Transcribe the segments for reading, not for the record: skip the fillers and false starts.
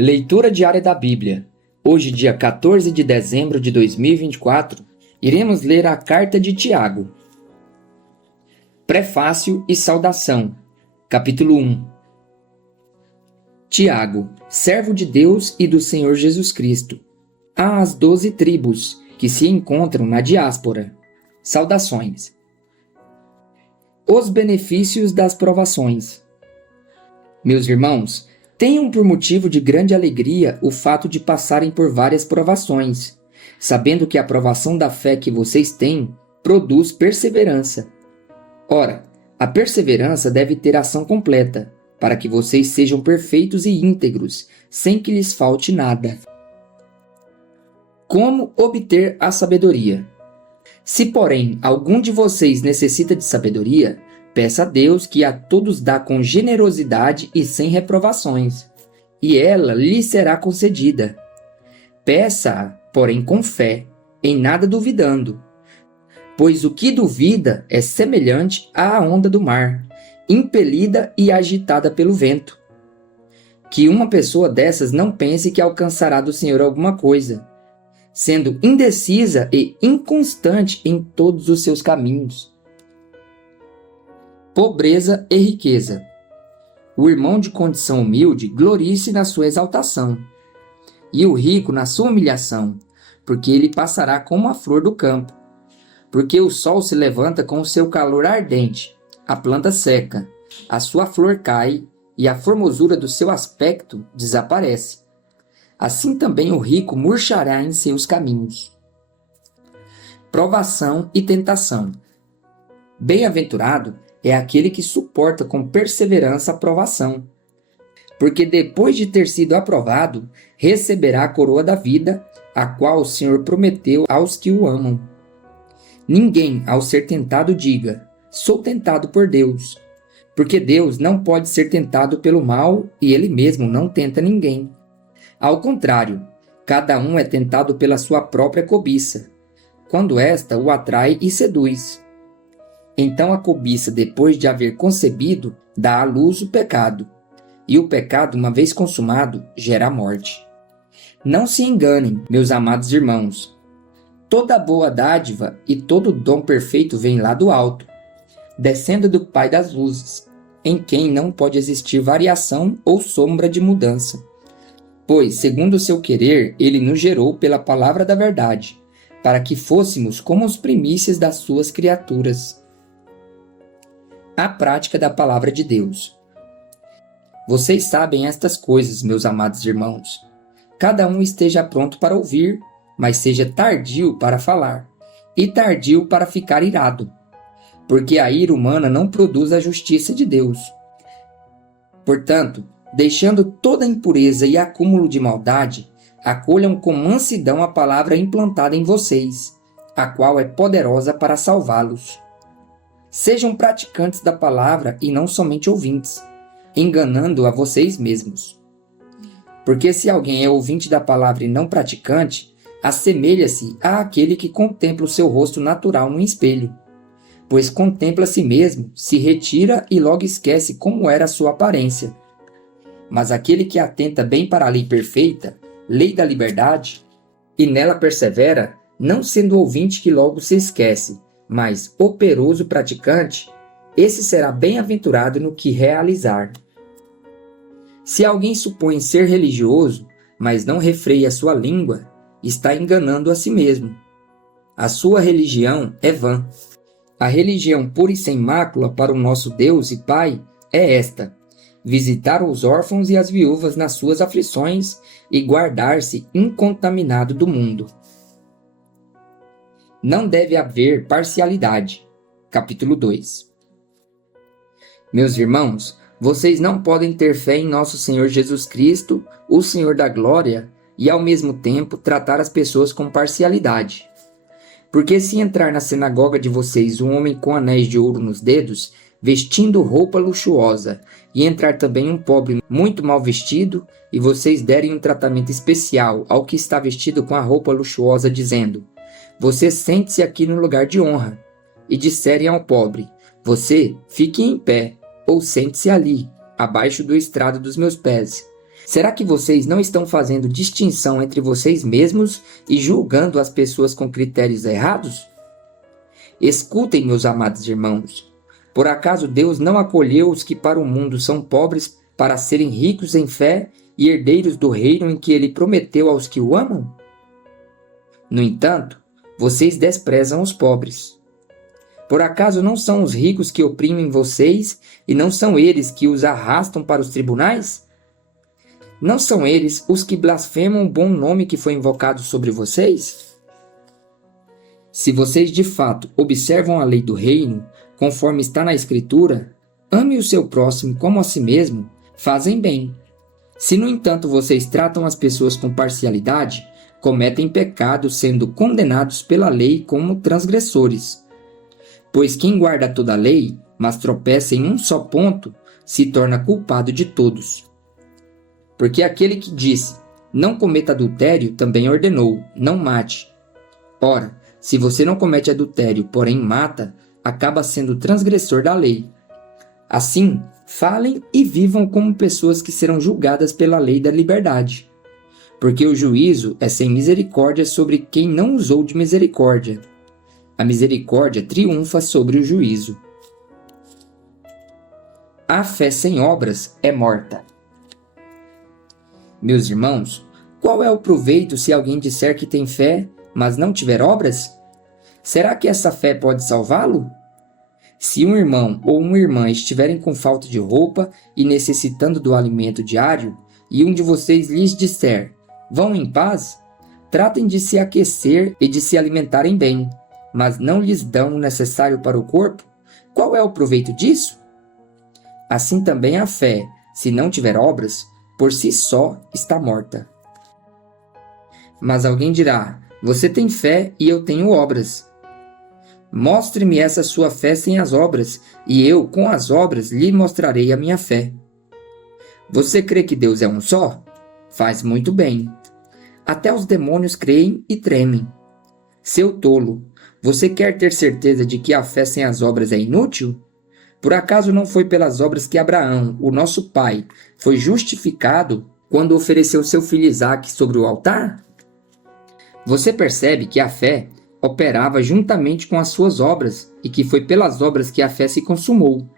Leitura diária da Bíblia. Hoje, dia 14 de dezembro de 2024, iremos ler a Carta de Tiago. Prefácio e saudação. Capítulo 1. Tiago, servo de Deus e do Senhor Jesus Cristo, às 12 tribos que se encontram na diáspora. Saudações. Os benefícios das provações. Meus irmãos, tenham por motivo de grande alegria o fato de passarem por várias provações, sabendo que a provação da fé que vocês têm produz perseverança. Ora, a perseverança deve ter ação completa, para que vocês sejam perfeitos e íntegros, sem que lhes falte nada. Como obter a sabedoria? Se, porém, algum de vocês necessita de sabedoria, peça a Deus que a todos dá com generosidade e sem reprovações, e ela lhe será concedida. Peça-a, porém com fé, em nada duvidando, pois o que duvida é semelhante à onda do mar, impelida e agitada pelo vento. Que uma pessoa dessas não pense que alcançará do Senhor alguma coisa, sendo indecisa e inconstante em todos os seus caminhos. Pobreza e riqueza. O irmão de condição humilde glorie-se na sua exaltação, e o rico na sua humilhação, porque ele passará como a flor do campo. Porque o sol se levanta com o seu calor ardente, a planta seca, a sua flor cai, e a formosura do seu aspecto desaparece. Assim também o rico murchará em seus caminhos. Provação e tentação. Bem-aventurado é aquele que suporta com perseverança a provação, porque depois de ter sido aprovado, receberá a coroa da vida, a qual o Senhor prometeu aos que o amam. Ninguém, ao ser tentado, diga: sou tentado por Deus, porque Deus não pode ser tentado pelo mal e Ele mesmo não tenta ninguém. Ao contrário, cada um é tentado pela sua própria cobiça, quando esta o atrai e seduz. Então a cobiça, depois de haver concebido, dá à luz o pecado, e o pecado, uma vez consumado, gera a morte. Não se enganem, meus amados irmãos. Toda boa dádiva e todo dom perfeito vem lá do alto, descendo do Pai das luzes, em quem não pode existir variação ou sombra de mudança. Pois, segundo o seu querer, ele nos gerou pela palavra da verdade, para que fôssemos como as primícias das suas criaturas. A prática da palavra de Deus. Vocês sabem estas coisas, meus amados irmãos. Cada um esteja pronto para ouvir, mas seja tardio para falar, e tardio para ficar irado, porque a ira humana não produz a justiça de Deus. Portanto, deixando toda impureza e acúmulo de maldade, acolham com mansidão a palavra implantada em vocês, a qual é poderosa para salvá-los. Sejam praticantes da palavra e não somente ouvintes, enganando a vocês mesmos. Porque se alguém é ouvinte da palavra e não praticante, assemelha-se àquele que contempla o seu rosto natural no espelho, pois contempla a si mesmo, se retira e logo esquece como era a sua aparência. Mas aquele que atenta bem para a lei perfeita, lei da liberdade, e nela persevera, não sendo ouvinte que logo se esquece, mas operoso praticante, esse será bem-aventurado no que realizar. Se alguém supõe ser religioso, mas não refreia sua língua, está enganando a si mesmo. A sua religião é vã. A religião pura e sem mácula para o nosso Deus e Pai é esta: visitar os órfãos e as viúvas nas suas aflições e guardar-se incontaminado do mundo. Não deve haver parcialidade. Capítulo 2. Meus irmãos, vocês não podem ter fé em nosso Senhor Jesus Cristo, o Senhor da Glória, e ao mesmo tempo tratar as pessoas com parcialidade. Porque se entrar na sinagoga de vocês um homem com anéis de ouro nos dedos, vestindo roupa luxuosa, e entrar também um pobre muito mal vestido, e vocês derem um tratamento especial ao que está vestido com a roupa luxuosa, dizendo: você sente-se aqui no lugar de honra, e disserem ao pobre: você fique em pé, ou sente-se ali, abaixo do estrado dos meus pés. Será que vocês não estão fazendo distinção entre vocês mesmos e julgando as pessoas com critérios errados? Escutem, meus amados irmãos. Por acaso Deus não acolheu os que para o mundo são pobres para serem ricos em fé e herdeiros do reino em que ele prometeu aos que o amam? No entanto, vocês desprezam os pobres. Por acaso não são os ricos que oprimem vocês e não são eles que os arrastam para os tribunais? Não são eles os que blasfemam o bom nome que foi invocado sobre vocês? Se vocês de fato observam a lei do reino, conforme está na Escritura, ame o seu próximo como a si mesmo, fazem bem. Se, no entanto, vocês tratam as pessoas com parcialidade, cometem pecado, sendo condenados pela lei como transgressores. Pois quem guarda toda a lei, mas tropeça em um só ponto, se torna culpado de todos. Porque aquele que disse, não cometa adultério, também ordenou, não mate. Ora, se você não comete adultério, porém mata, acaba sendo transgressor da lei. Assim, falem e vivam como pessoas que serão julgadas pela lei da liberdade. Porque o juízo é sem misericórdia sobre quem não usou de misericórdia. A misericórdia triunfa sobre o juízo. A fé sem obras é morta. Meus irmãos, qual é o proveito se alguém disser que tem fé, mas não tiver obras? Será que essa fé pode salvá-lo? Se um irmão ou uma irmã estiverem com falta de roupa e necessitando do alimento diário, e um de vocês lhes disser, vão em paz, tratem de se aquecer e de se alimentarem bem, mas não lhes dão o necessário para o corpo, qual é o proveito disso? Assim também a fé, se não tiver obras, por si só está morta. Mas alguém dirá, você tem fé e eu tenho obras. Mostre-me essa sua fé sem as obras, e eu, com as obras, lhe mostrarei a minha fé. Você crê que Deus é um só? Faz muito bem. Até os demônios creem e tremem. Seu tolo, você quer ter certeza de que a fé sem as obras é inútil? Por acaso não foi pelas obras que Abraão, o nosso pai, foi justificado quando ofereceu seu filho Isaque sobre o altar? Você percebe que a fé operava juntamente com as suas obras e que foi pelas obras que a fé se consumou.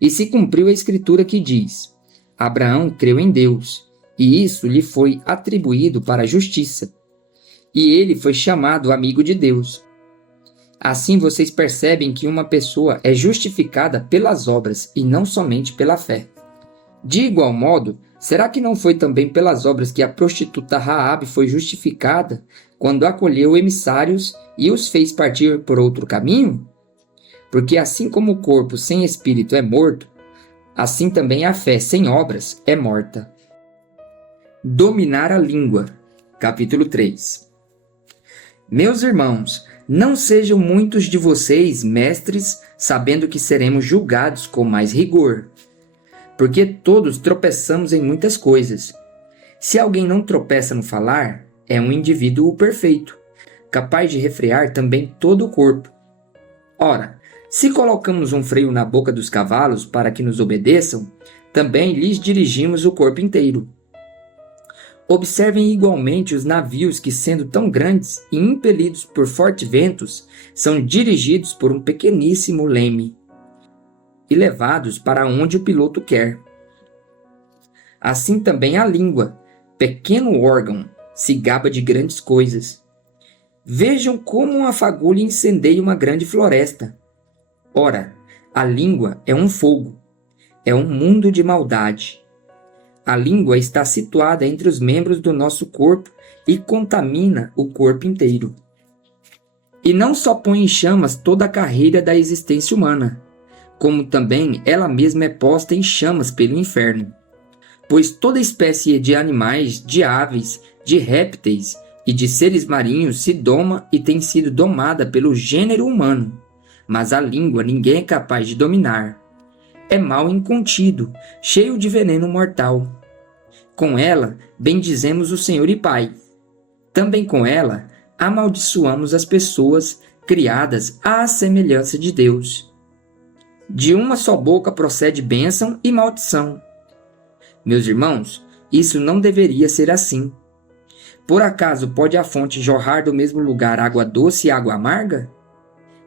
E se cumpriu a escritura que diz, Abraão creu em Deus, e isso lhe foi atribuído para a justiça. E ele foi chamado amigo de Deus. Assim vocês percebem que uma pessoa é justificada pelas obras e não somente pela fé. De igual modo, será que não foi também pelas obras que a prostituta Raabe foi justificada quando acolheu emissários e os fez partir por outro caminho? Porque assim como o corpo sem espírito é morto, assim também a fé sem obras é morta. Dominar a língua. Capítulo 3. Meus irmãos, não sejam muitos de vocês mestres, sabendo que seremos julgados com mais rigor. Porque todos tropeçamos em muitas coisas. Se alguém não tropeça no falar, é um indivíduo perfeito, capaz de refrear também todo o corpo. Ora, se colocamos um freio na boca dos cavalos para que nos obedeçam, também lhes dirigimos o corpo inteiro. Observem igualmente os navios que, sendo tão grandes e impelidos por fortes ventos, são dirigidos por um pequeníssimo leme e levados para onde o piloto quer. Assim também a língua, pequeno órgão, se gaba de grandes coisas. Vejam como uma fagulha incendeia uma grande floresta. Ora, a língua é um fogo, é um mundo de maldade. A língua está situada entre os membros do nosso corpo e contamina o corpo inteiro. E não só põe em chamas toda a carreira da existência humana, como também ela mesma é posta em chamas pelo inferno. Pois toda espécie de animais, de aves, de répteis e de seres marinhos se doma e tem sido domada pelo gênero humano, mas a língua ninguém é capaz de dominar. É mal incontido, cheio de veneno mortal. Com ela, bendizemos o Senhor e Pai. Também com ela, amaldiçoamos as pessoas criadas à semelhança de Deus. De uma só boca procede bênção e maldição. Meus irmãos, Isso não deveria ser assim. Por acaso pode a fonte jorrar do mesmo lugar água doce e água amarga?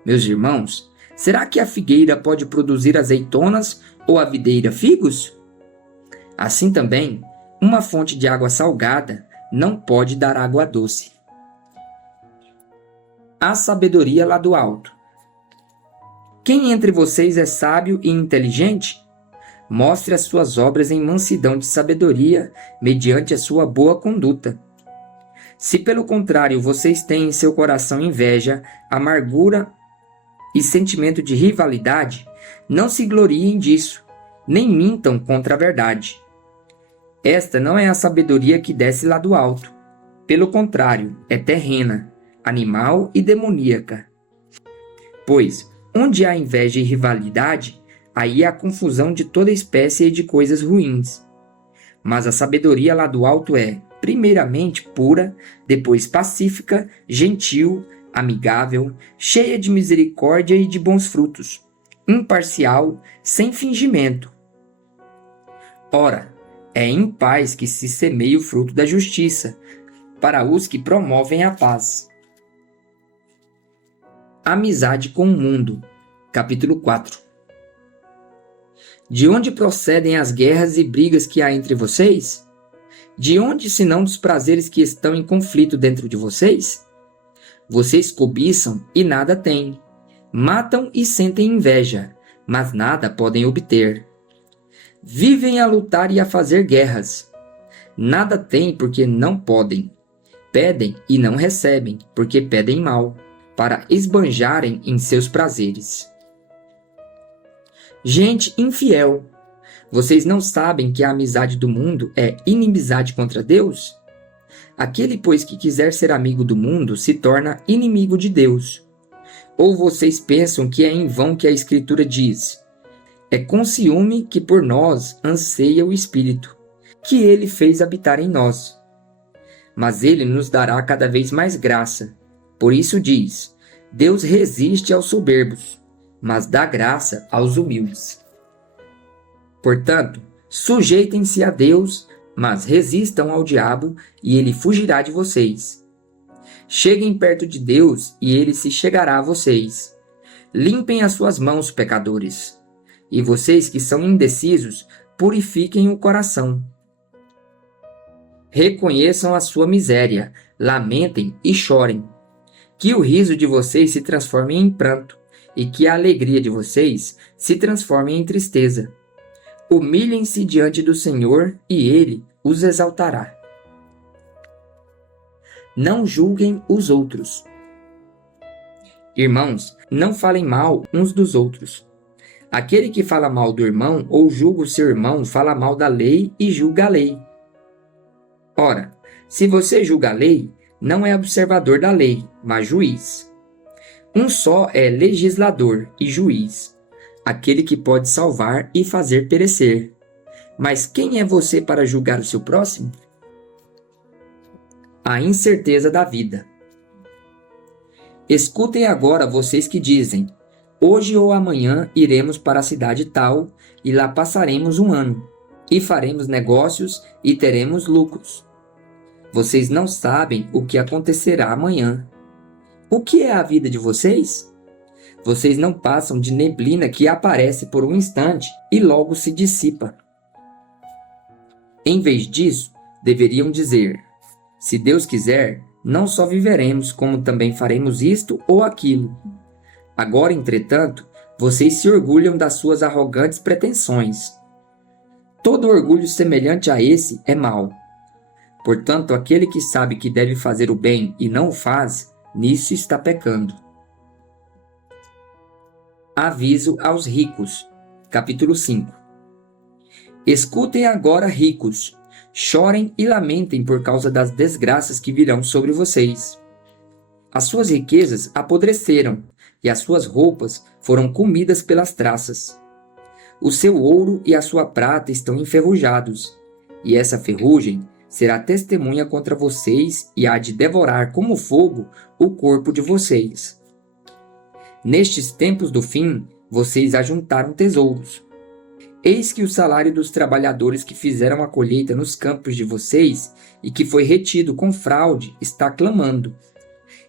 Meus irmãos, será que a figueira pode produzir azeitonas ou a videira figos? Assim também, uma fonte de água salgada não pode dar água doce. A sabedoria lá do alto. Quem entre vocês é sábio e inteligente? Mostre as suas obras em mansidão de sabedoria, mediante a sua boa conduta. Se pelo contrário vocês têm em seu coração inveja, amargura e sentimento de rivalidade, não se gloriem disso, nem mintam contra a verdade. Esta não é a sabedoria que desce lá do alto. Pelo contrário, é terrena, animal e demoníaca. Pois, onde há inveja e rivalidade, aí há confusão de toda espécie e de coisas ruins. Mas a sabedoria lá do alto é, primeiramente, pura, depois pacífica, gentil, amigável, cheia de misericórdia e de bons frutos, imparcial, sem fingimento. Ora, é em paz que se semeia o fruto da justiça, para os que promovem a paz. Amizade com o mundo. Capítulo 4. De onde procedem as guerras e brigas que há entre vocês? De onde, senão dos prazeres que estão em conflito dentro de vocês? Vocês cobiçam e nada têm. Matam e sentem inveja, mas nada podem obter. Vivem a lutar e a fazer guerras. Nada têm porque não podem. Pedem e não recebem, porque pedem mal, para esbanjarem em seus prazeres. Gente infiel, vocês não sabem que a amizade do mundo é inimizade contra Deus? Aquele, pois, que quiser ser amigo do mundo se torna inimigo de Deus. Ou vocês pensam que é em vão que a Escritura diz: é com ciúme que por nós anseia o Espírito, que ele fez habitar em nós. Mas ele nos dará cada vez mais graça. Por isso diz: Deus resiste aos soberbos, mas dá graça aos humildes. Portanto, sujeitem-se a Deus, mas resistam ao diabo, e ele fugirá de vocês. Cheguem perto de Deus, e ele se chegará a vocês. Limpem as suas mãos, pecadores. E vocês que são indecisos, purifiquem o coração. Reconheçam a sua miséria, lamentem e chorem. Que o riso de vocês se transforme em pranto, e que a alegria de vocês se transforme em tristeza. Humilhem-se diante do Senhor, e Ele os exaltará. Não julguem os outros. Irmãos, não falem mal uns dos outros. Aquele que fala mal do irmão ou julga o seu irmão fala mal da lei e julga a lei. Ora, se você julga a lei, não é observador da lei, mas juiz. Um só é legislador e juiz, aquele que pode salvar e fazer perecer. Mas quem é você para julgar o seu próximo? A incerteza da vida. Escutem agora vocês que dizem: hoje ou amanhã iremos para a cidade tal, e lá passaremos um ano, e faremos negócios e teremos lucros. Vocês não sabem o que acontecerá amanhã. O que é a vida de vocês? Vocês não passam de neblina que aparece por um instante e logo se dissipa. Em vez disso, deveriam dizer: se Deus quiser, não só viveremos, como também faremos isto ou aquilo. Agora, entretanto, vocês se orgulham das suas arrogantes pretensões. Todo orgulho semelhante a esse é mau. Portanto, aquele que sabe que deve fazer o bem e não o faz, nisso está pecando. Aviso aos ricos. Capítulo 5. Escutem agora, ricos. Chorem e lamentem por causa das desgraças que virão sobre vocês. As suas riquezas apodreceram, e as suas roupas foram comidas pelas traças. O seu ouro e a sua prata estão enferrujados, e essa ferrugem será testemunha contra vocês e há de devorar como fogo o corpo de vocês. Nestes tempos do fim, vocês ajuntaram tesouros. Eis que o salário dos trabalhadores que fizeram a colheita nos campos de vocês e que foi retido com fraude está clamando.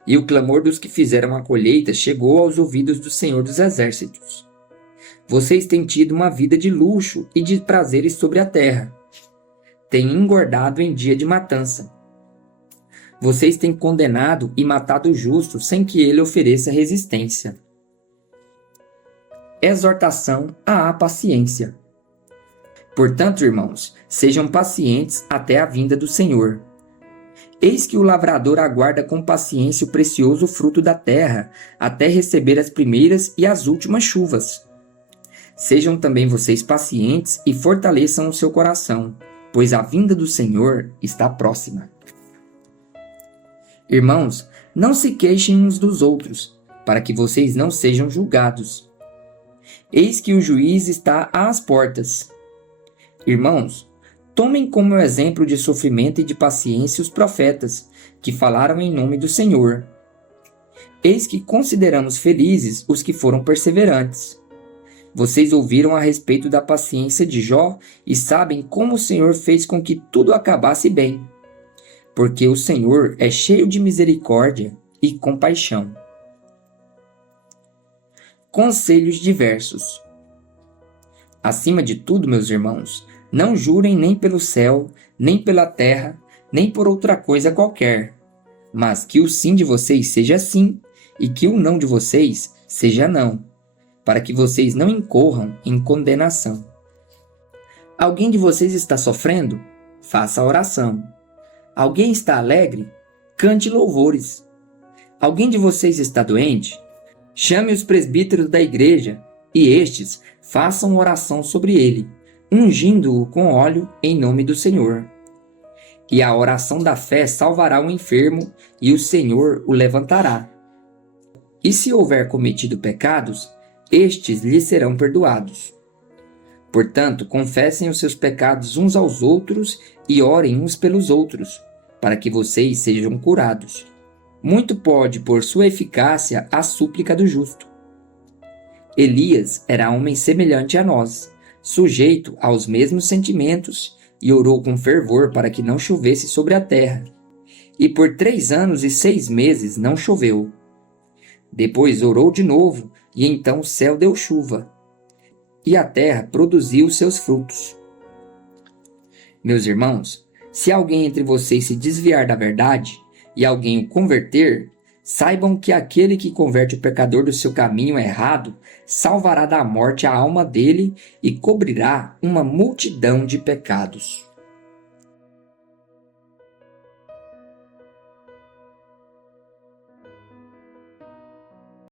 E o clamor dos que fizeram a colheita chegou aos ouvidos do Senhor dos Exércitos. Vocês têm tido uma vida de luxo e de prazeres sobre a terra. Têm engordado em dia de matança. Vocês têm condenado e matado o justo sem que ele ofereça resistência. Exortação à paciência. Portanto, irmãos, sejam pacientes até a vinda do Senhor. Eis que o lavrador aguarda com paciência o precioso fruto da terra, até receber as primeiras e as últimas chuvas. Sejam também vocês pacientes e fortaleçam o seu coração, pois a vinda do Senhor está próxima. Irmãos, não se queixem uns dos outros, para que vocês não sejam julgados. Eis que o juiz está às portas. Irmãos, tomem como exemplo de sofrimento e de paciência os profetas, que falaram em nome do Senhor. Eis que consideramos felizes os que foram perseverantes. Vocês ouviram a respeito da paciência de Jó e sabem como o Senhor fez com que tudo acabasse bem. Porque o Senhor é cheio de misericórdia e compaixão. Conselhos diversos. Acima de tudo, meus irmãos, não jurem nem pelo céu, nem pela terra, nem por outra coisa qualquer, mas que o sim de vocês seja sim, e que o não de vocês seja não, para que vocês não incorram em condenação. Alguém de vocês está sofrendo? Faça oração. Alguém está alegre? Cante louvores. Alguém de vocês está doente? Chame os presbíteros da igreja, e estes façam oração sobre ele, ungindo-o com óleo em nome do Senhor. E a oração da fé salvará o enfermo, e o Senhor o levantará. E se houver cometido pecados, estes lhe serão perdoados. Portanto, confessem os seus pecados uns aos outros e orem uns pelos outros, para que vocês sejam curados. Muito pode, por sua eficácia, a súplica do justo. Elias era homem semelhante a nós, sujeito aos mesmos sentimentos, e orou com fervor para que não chovesse sobre a terra. E por 3 anos e 6 meses não choveu. Depois orou de novo, e então o céu deu chuva, e a terra produziu seus frutos. Meus irmãos, se alguém entre vocês se desviar da verdade, e alguém o converter, saibam que aquele que converte o pecador do seu caminho errado salvará da morte a alma dele e cobrirá uma multidão de pecados.